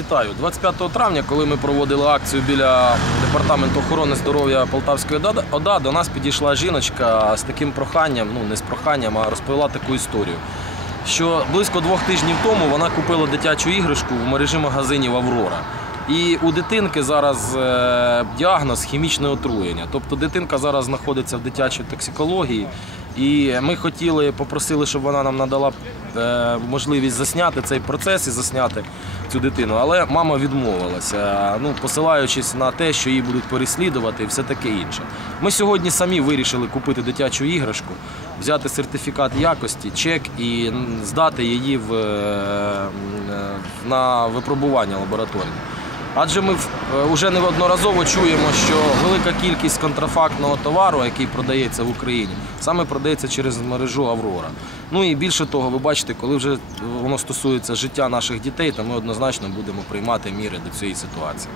Вітаю. 25 травня, коли ми проводили акцію біля департаменту охорони здоров'я Полтавської ОДА, до нас підійшла жіночка з таким проханням, ну не з проханням, а розповіла таку історію. Що близько двох тижнів тому вона купила дитячу іграшку в мережі магазинів Аврора. І у дитинки зараз е, діагноз хімічне отруєння. Тобто дитинка зараз знаходиться в дитячій токсикології. І ми хотіли, попросили, щоб вона нам надала е, можливість засняти цей процес і засняти цю дитину. Але мама відмовилася, ну, посилаючись на те, що її будуть переслідувати і все таке інше. Ми сьогодні самі вирішили купити дитячу іграшку, взяти сертифікат якості, чек і здати її в, е, е, на випробування лабораторне. Адже ми вже неодноразово чуємо, що велика кількість контрафактного товару, який продається в Україні, саме продається через мережу Аврора. Ну і більше того, ви бачите, коли вже воно стосується життя наших дітей, то ми однозначно будемо приймати міри до цієї ситуації.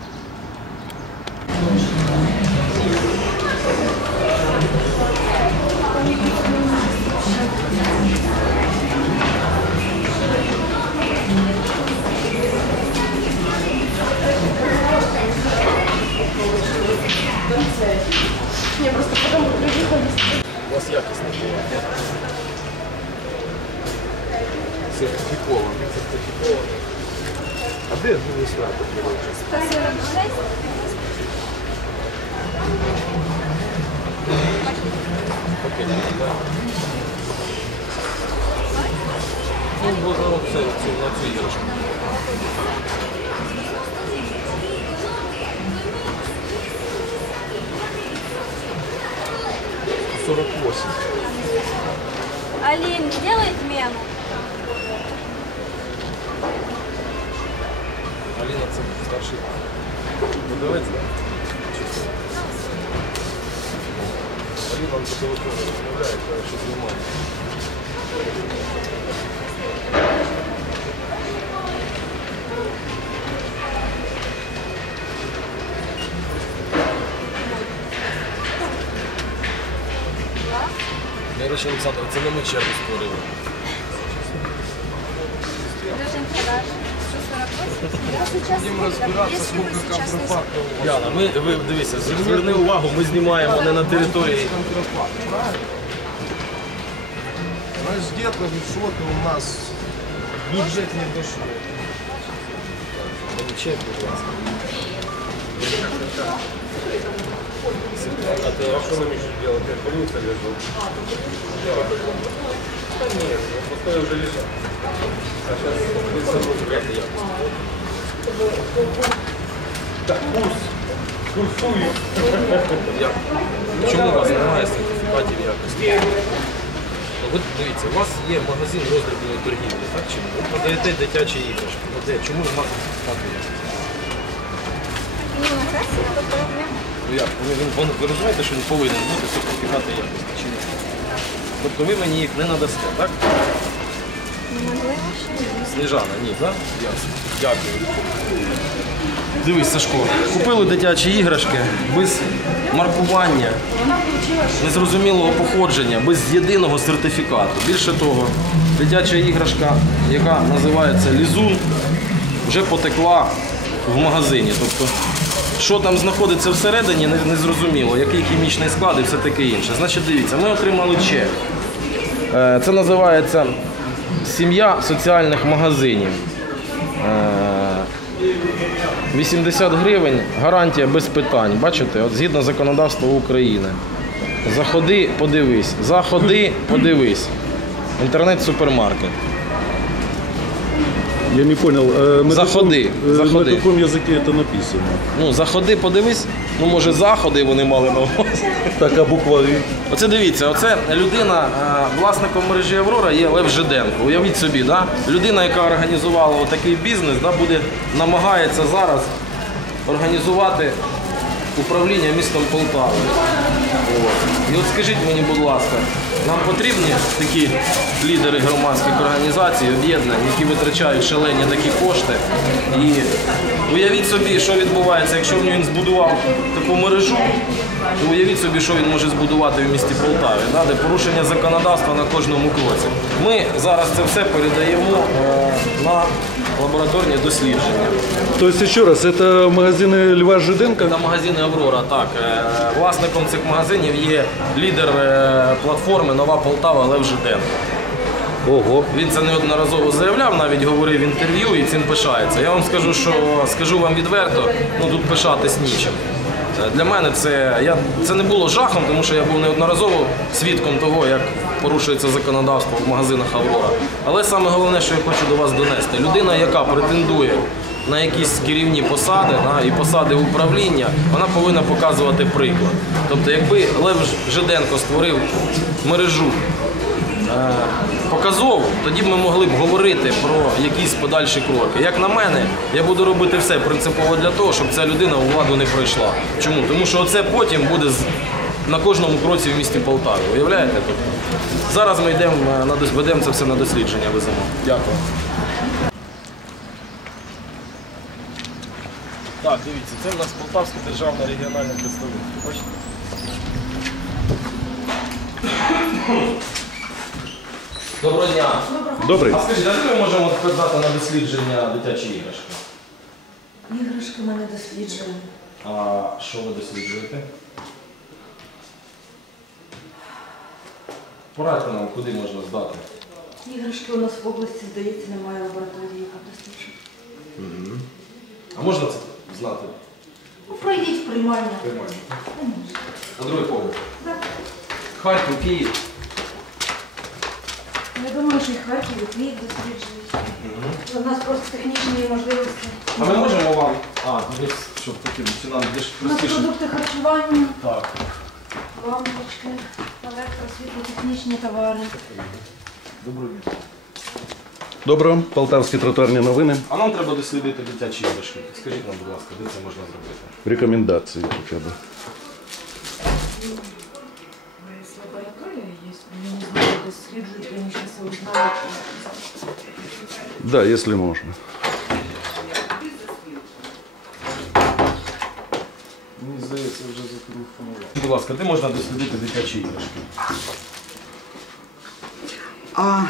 мне просто потом у других объяснить. У вас якостный было, нет? Сертификован. Сертификован. А где администратор? 146. Пока не да. Ну, вот, вот, вот, вот, вот, вот, вот, 48. Алин, сделай смену. Алина старший. Ну давайте, да? Алина, он по телефону разговаривает, а еще снимает. Мирич Олександр, це не ми чергу створили. Даже продаж. 148. Я сейчас Если вы сейчас не Яна, ми ви дивіться, зверни увагу, ми знімаємо не на території. Наш дед у нас бюджет не дошел. Чек, будь ласка. А ти а що нам ще робити? Я полюса лежу. Та ні, пустой вже лежав. А зараз висадку якось. Так, курс. Курсую. Як? Чому у вас немає сертифікатів якості? Ну, Ви дивіться, у вас є магазин роздрібної торгівлі, так чи ні? Ви продаєте дитячі іграшки. Ну, де? Чому немає сертифікату якості? Ну як? Ви, ви, ви, розумієте, що він повинен бути сертифікати якості чи ні? Тобто ви мені їх не надасте, так? Сніжана, ні, так? Ясно. Дякую. Дивись, Сашко, купили дитячі іграшки без маркування, незрозумілого походження, без єдиного сертифікату. Більше того, дитяча іграшка, яка називається Лізун, вже потекла в магазині. Тобто, що там знаходиться всередині, не, зрозуміло, який хімічний склад і все таке інше. Значить, дивіться, ми отримали чек. Е, Це називається сім'я соціальних магазинів. Е, 80 гривень, гарантія без питань. Бачите, от згідно законодавства України. Заходи, подивись. Заходи, подивись. Інтернет-супермаркет. Я не понял, э, на, Заходи, каком, э, заходи. на каком языке это написано? Ну, заходи, подивись. Ну, може, заходи вони мали на увазі. Так, а буква «И»? Оце дивіться, оце людина, е, власником мережі Аврора є Лев Жиденко. Уявіть собі, да? людина, яка організувала такий бізнес, да, буде намагається зараз організувати управління містом Полтави. І от скажіть мені, будь ласка, нам потрібні такі лідери громадських організацій, об'єднань, які витрачають шалені такі кошти. І уявіть собі, що відбувається, якщо він збудував таку мережу, то уявіть собі, що він може збудувати в місті Полтаві, да, де порушення законодавства на кожному кроці. Ми зараз це все передаємо е, на лабораторні дослідження. То есть, еще раз, это магазины Льва Жиденко? На магазини Аврора, так. Е, Власником цих магазинів є лідер е, платформи Нова Полтава Лев Жиденко. Ого. Він це неодноразово заявляв, навіть говорив в інтерв'ю і цим пишається. Я вам скажу, що скажу вам відверто, ну тут пишатись нічим. Для мене це, я, це не було жахом, тому що я був неодноразово свідком того, як порушується законодавство в магазинах Аврора. Але саме головне, що я хочу до вас донести, людина, яка претендує на якісь керівні посади на, і посади управління, вона повинна показувати приклад. Тобто, якби Лев Жиденко створив мережу показово, тоді б ми могли б говорити про якісь подальші кроки. Як на мене, я буду робити все принципово для того, щоб ця людина у владу не пройшла. Чому? Тому що це потім буде на кожному кроці в місті Полтаві. Уявляєте? Тобто, зараз ми йдемо е, ведемо це все на дослідження веземо. Дякую. Так, дивіться, це в нас Полтавське державне регіональне представництво. Бачите? Доброго дня. Добрый. А скажіть, а де ми можемо подати на дослідження дитячі іграшки? Іграшки ми не досліджуємо. А що ви досліджуєте? Порадьте нам, куди можна здати. Іграшки у нас в області, здається, немає лабораторії, яка досліджує. А можна це знати? Ну, пройдіть в приймальня. Приймальня. На другий поверх. Харків, Київ. Я думаю, що і Харків, і Київ досліджують. У нас просто технічні можливості. А ми можемо вам. А, десь, щоб такі чи нам більш У нас простіше. продукти харчування, Так. лампочки, електро, світлотехнічні товари. Доброго дня. Доброго. Полтавські тротуарні новини. А нам треба дослідити дитячі іграшки. Скажіть нам, будь ласка, де це можна зробити? Рекомендації хоча б. Есть лаборатория, есть, я не знаю, досліджують, вони зараз узнають. Да, если можно. Мені здається, вже зателефонував. Будь ласка, де можна дослідити дитячі іграшки? А,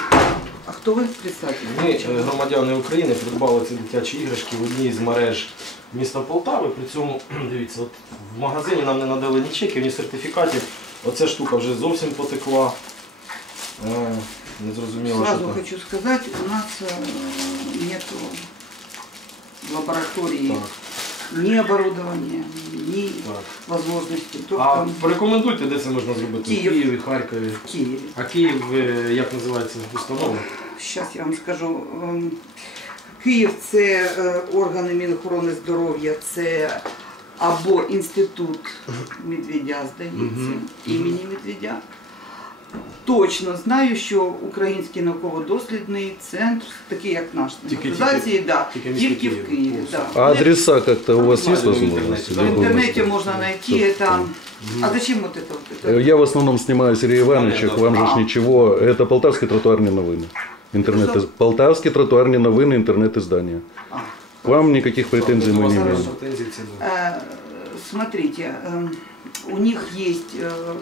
а хто ви представте? Ми, е, громадяни України, придбали ці дитячі іграшки в одній з мереж міста Полтави. При цьому, дивіться, от в магазині нам не надали ні чеків, ні сертифікатів. Оця штука вже зовсім потекла. Е, Не зрозуміло, Сразу там. хочу сказать, у нас э, нет в лаборатории Так. ни оборудования, ни Так. возможности. А порекомендуйте, де це можна зробити? Київ. В Києві, Харкові. в Киеве. А Київ, е, як називається установа? Сейчас я вам скажу. Ем, Київ це е, органи Мінохорони здоров'я, це або інститут Медведя, здається, імені Медведя. Точно знаю, що Український науково-дослідний центр, такий як наш Тільки- організації, да, тільки місто тільки в Київ. Києві. Ну, Да. А адреса как-то у вас есть Знаю, в возможность? интернете. В интернете можно найти это. А зачем вот это вот это? Э, Я в основном снимаю Сергея Ивановича, к вам же ж ничего. Это Полтавские тротуарные новины. Интернет Что? Полтавские тротуарные новины, интернет-издания. А. К вам никаких претензий У мы вас не зараз имеем. претензій ці не- Э, Смотрите, эм, у них есть э,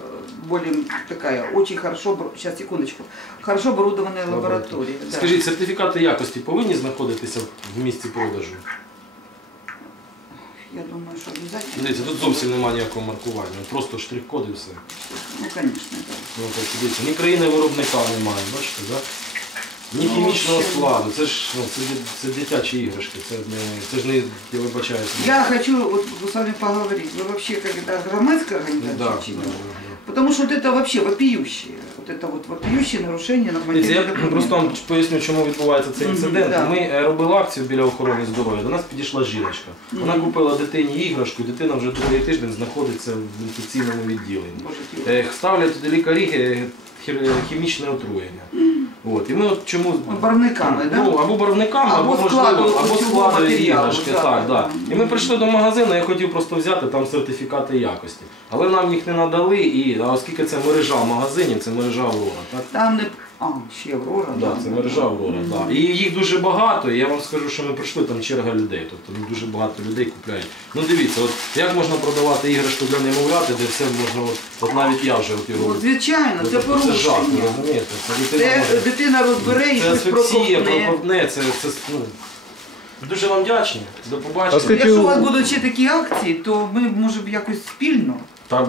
более такая очень хорошо, сейчас секундочку, хорошо оборудованная лаборатория. да. Скажіть, сертифікати якості повинні знаходитися в місці продажу? Я думаю, что обязательно. Дивіться, тут зовсім немає ніякого маркування, просто штрих-код і все. Ну, конечно, да. Ну, так, дивіться, ні країни виробника немає, бачите, так? Ні Ну, хімічного взагалі. складу, це ж ну, це, ді- це дитячі іграшки, це не це ж не я вибачаюся. Я хочу вот с вами поговорить. Вы вообще когда громадская организация Да, чи да, нет? да, да. Потому что вот это вообще вопиющее. Вот это вот вопиющее нарушение Дивіться, нормативных я документов. просто вам поясню, чому відбувається цей Мгм, інцидент. да. Ми е, робили акцію біля охорони здоров'я. До нас підійшла жіночка. Вона купила дитині іграшку, дитина вже другий тиждень знаходиться в інфекційному відділенні. Боже, ті- Е, Ставлять туди лікарі е, хі- хімічне отруєння. От. І ми от чому Ну, барвниками, да? Ну, або барвниками, або, Або можливо, складу або складу іграшки. Так, Так, да. І ми прийшли до магазину, я хотів просто взяти там сертифікати якості. Але нам їх не надали, і а оскільки це мережа магазинів, це мережа Аврора. Так? Там не... А, ще Аврора. Да, це мережа Аврора. Да. І їх дуже багато, і я вам скажу, що ми прийшли, там черга людей. Тобто ну, дуже багато людей купляють. Ну дивіться, от як можна продавати іграшку для немовляти, де все можна, от, от навіть я вже от його. Ну, звичайно, це Тобто це жах, ви порушення. розумієте? Це дитина Це може- дитина розбере і це щось асфіксія, проковтне, це, це ну, Дуже вам вдячні. До А побачення. Якщо у вас будуть ще такі акції, то ми можемо якось спільно. Та,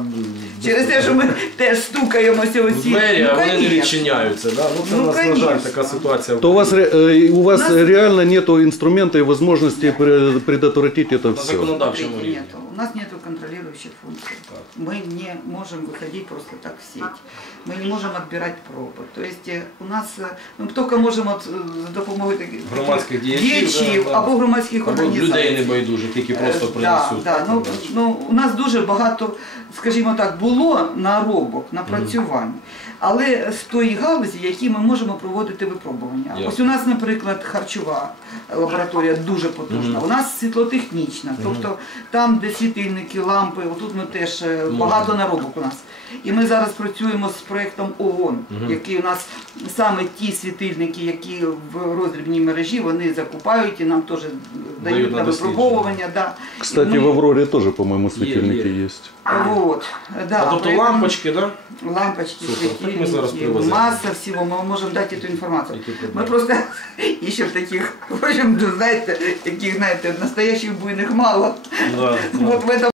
Через те, що ми теж стукаємося оці. двері, а вони не відчиняються. Да? Ну, це Ну, у нас, на жаль, така ситуація. в То у вас, ре- э, у вас Нас- реально нет инструмента и возможности пре- предотвратить это на все. законодавчому рівні. У нас нет контролирующих функций. Мы не можем выходить просто так в сеть. Мы не можем отбирать пробы. То есть э, у нас э, мы только можем от, э, за допомогою таких Громадських діячів, діячів да, да. або громадських Або організацій. людей не байдужих, які просто Е, принесуть. Да, да. Ну, ну, у нас дуже багато, скажімо так, було наробок, напрацювань. Але з тої галузі, які ми можемо проводити випробування. Ясно. Ось у нас, наприклад, харчова лабораторія дуже потужна. У нас світлотехнічна, тобто там, де світильники, лампи, отут ми теж е, багато наробок у нас. І ми зараз працюємо з проєктом ООН, який у нас саме ті світильники, які в роздрібній мережі, вони закупають і нам теж дають на на дослідження. випробовування. Да. Кстати, І в ми- Авроре тоже, по-моему, светильники Е, есть. Вот, да, А тобто поэтому лампочки, да? лампочки, Супер. Так ми зараз светильники, привеземо. масса всего, мы можем дать эту информацию. Які Мы проблеми? просто ищем таких, в общем, знаете, таких, знаете, настоящих буйных мало. Да, да. Вот в этом